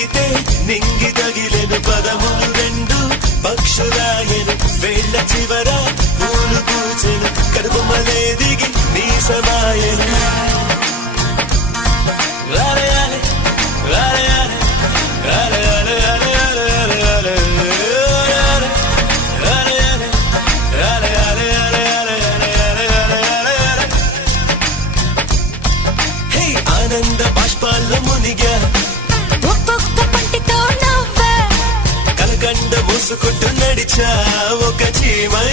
తాకితే నింగి తగిలెను పదములు రెండు పక్షురాయను వేళ్ల చివర పూలు పూచెను కడుపు మలే దిగి నీ సమాయను ఆనంద బాష్పాల్లో మునిగా ఒక్కొక్క పంటితో నవ్వా కలకండ మూసుకుంటూ నడిచా ఒక చీమై